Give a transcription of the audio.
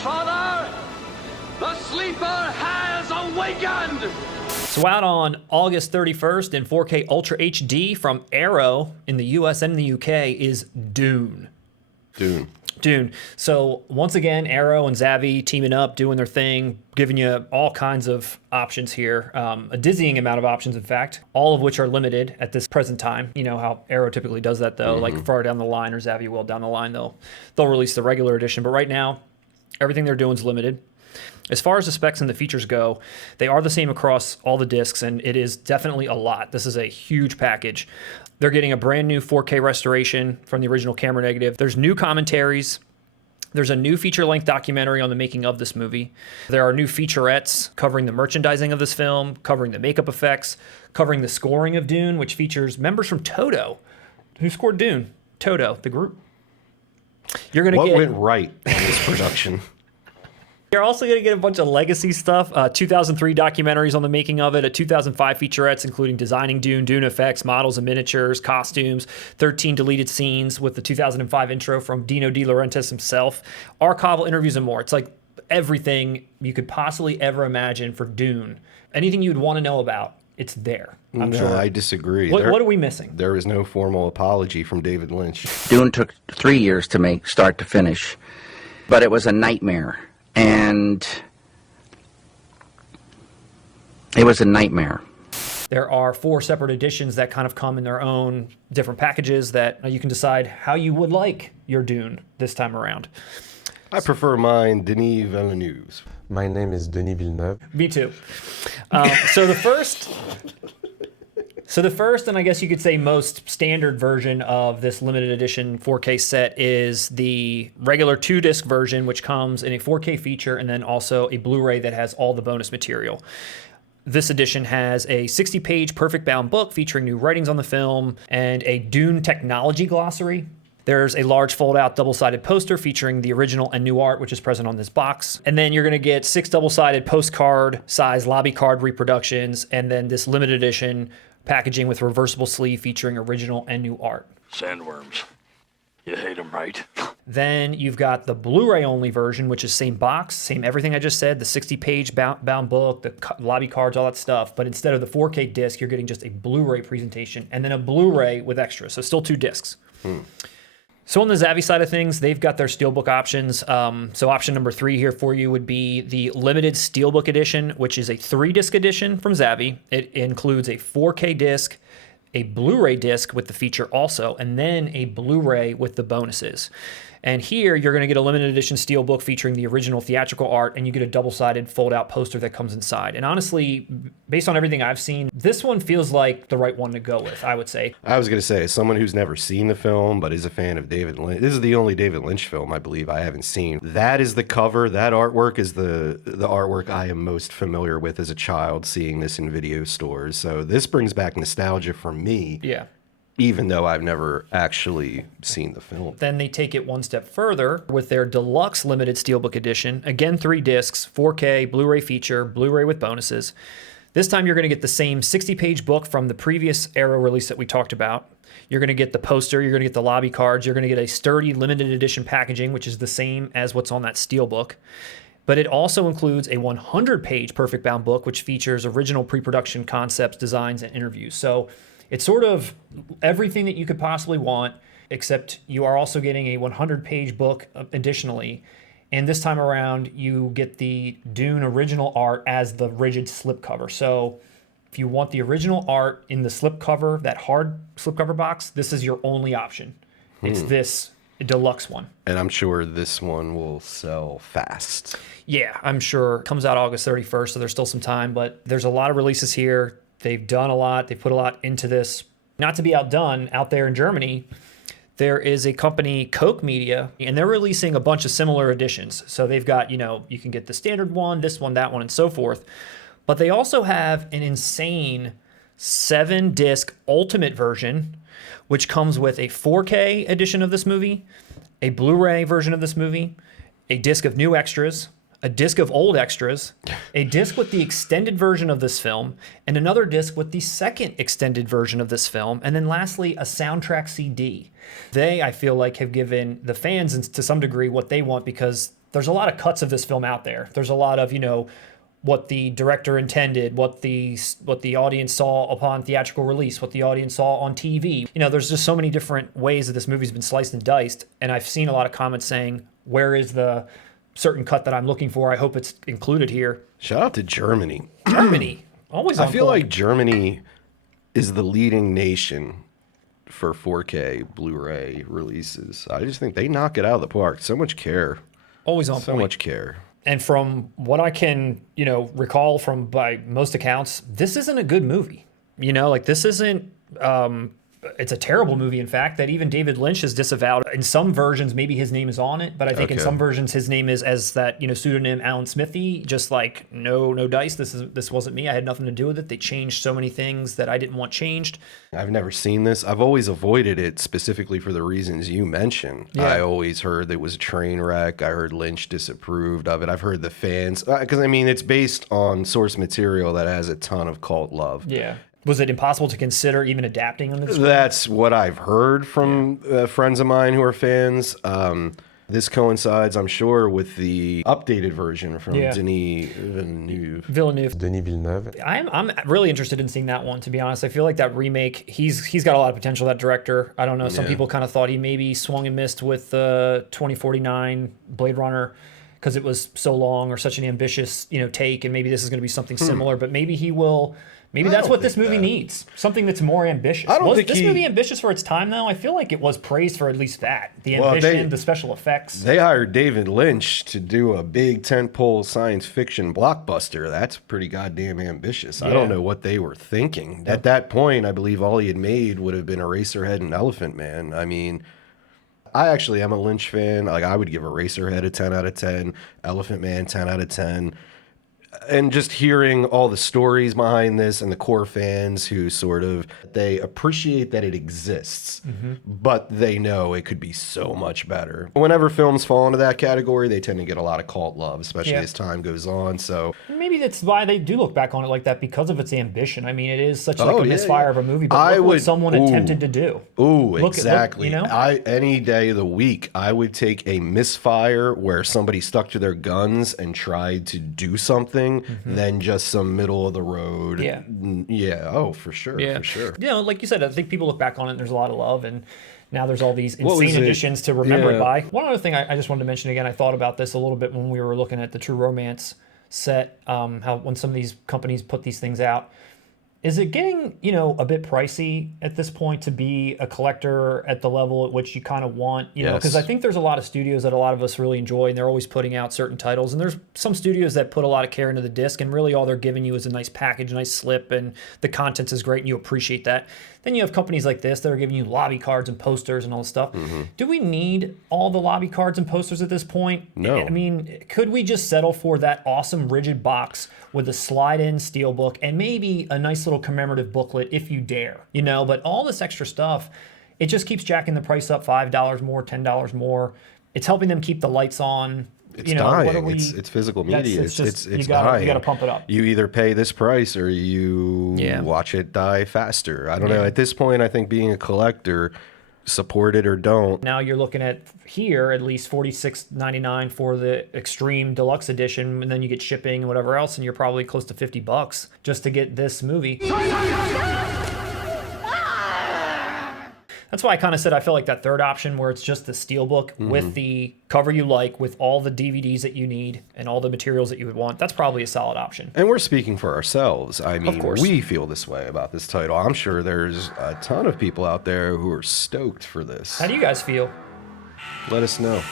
Father, the sleeper has awakened! So out on August 31st in 4K Ultra HD from Arrow in the US and the UK is Dune. Dune. So once again, Arrow and ZAVVI teaming up, doing their thing, giving you all kinds of options here. A dizzying amount of options, in fact, all of which are limited at this present time. You know how Arrow typically does that, though. Like far down the line, or ZAVVI will down the line, they'll release the regular edition. But right now, everything they're doing is limited. As far as the specs and the features go, they are the same across all the discs, and it is definitely a lot. This is a huge package. They're getting a brand new 4K restoration from the original camera negative. There's new commentaries. There's a new feature-length documentary on the making of this movie. There are new featurettes covering the merchandising of this film, covering the makeup effects, covering the scoring of Dune, which features members from Toto. Who scored Dune? Toto, the group. What went right in this production? You're also going to get a bunch of legacy stuff, 2003 documentaries on the making of it, a 2005 featurettes including designing Dune, Dune effects, models and miniatures, costumes, 13 deleted scenes with the 2005 intro from Dino De Laurentiis himself, archival interviews and more. It's like everything you could possibly ever imagine for Dune. Anything you'd want to know about, it's there. I'm sure. I disagree. What are we missing? There was no formal apology from David Lynch. Dune took 3 years to make, start to finish, but it was a nightmare. And it was a nightmare. There are 4 separate editions that kind of come in their own different packages that you can decide how you would like your Dune this time around. I prefer mine, Denis Villeneuve. My name is Denis Villeneuve. Me too. So the first, and I guess you could say most standard version of this limited edition 4K set is the regular 2-disc version, which comes in a 4K feature and then also a Blu-ray that has all the bonus material. This edition has a 60-page perfect bound book featuring new writings on the film and a Dune technology glossary. There's a large fold-out double-sided poster featuring the original and new art, which is present on this box. And then you're going to get 6 double-sided postcard-size lobby card reproductions, and then this limited edition packaging with reversible sleeve featuring original and new art. Sandworms. You hate them, right? Then you've got the Blu-ray only version, which is same box, same everything I just said, the 60-page bound book, the lobby cards, all that stuff. But instead of the 4K disc, you're getting just a Blu-ray presentation and then a Blu-ray with extras. So still 2 discs. So on the ZAVVI side of things, they've got their Steelbook options. So option number 3 here for you would be the limited Steelbook edition, which is a 3-disc edition from ZAVVI. It includes a 4K disc, a Blu-ray disc with the feature also, and then a Blu-ray with the bonuses. And here you're going to get a limited edition Steelbook featuring the original theatrical art, and you get a double-sided fold-out poster that comes inside. And honestly, based on everything I've seen, this one feels like the right one to go with, I would say. I was going to say, as someone who's never seen the film but is a fan of David Lynch, this is the only David Lynch film I believe I haven't seen. That is the cover. That artwork is the artwork I am most familiar with as a child, seeing this in video stores. So this brings back nostalgia for me. Yeah. Even though I've never actually seen the film. Then they take it one step further with their deluxe limited Steelbook edition. Again, 3 discs, 4K, Blu-ray feature, Blu-ray with bonuses. This time you're going to get the same 60-page book from the previous Arrow release that we talked about. You're going to get the poster, you're going to get the lobby cards, you're going to get a sturdy limited edition packaging, which is the same as what's on that Steelbook. But it also includes a 100-page perfect bound book, which features original pre-production concepts, designs, and interviews. So it's sort of everything that you could possibly want, except you are also getting a 100-page book additionally. And this time around, you get the Dune original art as the rigid slipcover. So if you want the original art in the slipcover, that hard slipcover box, this is your only option. It's this deluxe one. And I'm sure this one will sell fast. Yeah, I'm sure. It comes out August 31st, so there's still some time. But there's a lot of releases here. They've done a lot. They've put a lot into this. Not to be outdone, out there in Germany, there is a company, KOCH Media, and they're releasing a bunch of similar editions. So they've got, you can get the standard one, this one, that one, and so forth. But they also have an insane 7-disc ultimate version, which comes with a 4K edition of this movie, a Blu-ray version of this movie, a disc of new extras, a disc of old extras, a disc with the extended version of this film, and another disc with the second extended version of this film, and then lastly, a soundtrack CD. They, I feel like, have given the fans, to some degree, what they want because there's a lot of cuts of this film out there. There's a lot of, what the director intended, what the audience saw upon theatrical release, what the audience saw on TV. There's just so many different ways that this movie's been sliced and diced. And I've seen a lot of comments saying, where is the certain cut that I'm looking for? I hope it's included here. Shout out to Germany. Germany, always on I feel point. like Germany is the leading nation for 4K Blu-ray releases. I just think they knock it out of the park. So much care. Always on So point. much care. And from what I can, recall from by most accounts, this isn't a good movie. This isn't, it's a terrible movie, in fact, that even David Lynch has disavowed. In some versions, maybe his name is on it, but I think in some versions his name is as that, pseudonym Alan Smithee, just like, no dice, this wasn't me, I had nothing to do with it. They changed so many things that I didn't want changed. I've never seen this. I've always avoided it specifically for the reasons you mentioned. Yeah. I always heard it was a train wreck. I heard Lynch disapproved of it. I've heard the fans, because it's based on source material that has a ton of cult love. Yeah. Was it impossible to consider even adapting on this? That's what I've heard from friends of mine who are fans. This coincides, I'm sure, with the updated version from Denis Villeneuve. Denis Villeneuve. I'm really interested in seeing that one, to be honest. I feel like that remake, he's got a lot of potential, that director. I don't know, some people kind of thought he maybe swung and missed with 2049 Blade Runner because it was so long or such an ambitious, take, and maybe this is going to be something similar, but maybe he will. Maybe that's what this movie needs. Something that's more ambitious. Was this movie ambitious for its time, though? I feel like it was praised for at least that. The ambition, the special effects. They hired David Lynch to do a big tentpole science fiction blockbuster. That's pretty goddamn ambitious. I don't know what they were thinking. At that point, I believe all he had made would have been Eraserhead and Elephant Man. I actually am a Lynch fan. Like, I would give Eraserhead a 10 out of 10, Elephant Man 10 out of 10. And just hearing all the stories behind this and the core fans who they appreciate that it exists, but they know it could be so much better. Whenever films fall into that category, they tend to get a lot of cult love, especially as time goes on. So maybe that's why they do look back on it like that, because of its ambition. It is such a misfire of a movie, but look what someone attempted to do. Exactly. Any day of the week, I would take a misfire where somebody stuck to their guns and tried to do something than just some middle of the road. For sure. Like you said, I think people look back on it and there's a lot of love, and now there's all these insane additions to remember it by. One other thing I just wanted to mention again, I thought about this a little bit when we were looking at the True Romance set, how when some of these companies put these things out, is it getting, a bit pricey at this point to be a collector at the level at which you kind of want, because I think there's a lot of studios that a lot of us really enjoy, and they're always putting out certain titles. And there's some studios that put a lot of care into the disc, and really all they're giving you is a nice package, a nice slip, and the content is great, and you appreciate that. Then you have companies like this that are giving you lobby cards and posters and all this stuff. Do we need all the lobby cards and posters at this point? No. Could we just settle for that awesome rigid box with a slide-in steelbook and maybe a nice little commemorative booklet if you dare? But all this extra stuff, it just keeps jacking the price up, $5 more, $10 more. It's helping them keep the lights on. It's dying. It's physical media. It's dying. You got to pump it up. You either pay this price or you watch it die faster. I don't know. At this point, I think being a collector, support it or don't. Now you're looking at here at least $46.99 for the Extreme Deluxe Edition, and then you get shipping and whatever else, and you're probably close to $50 just to get this movie. That's why I kind of said I feel like that third option where it's just the steelbook with the cover you like, with all the DVDs that you need and all the materials that you would want. That's probably a solid option. And we're speaking for ourselves. Of course. We feel this way about this title. I'm sure there's a ton of people out there who are stoked for this. How do you guys feel? Let us know.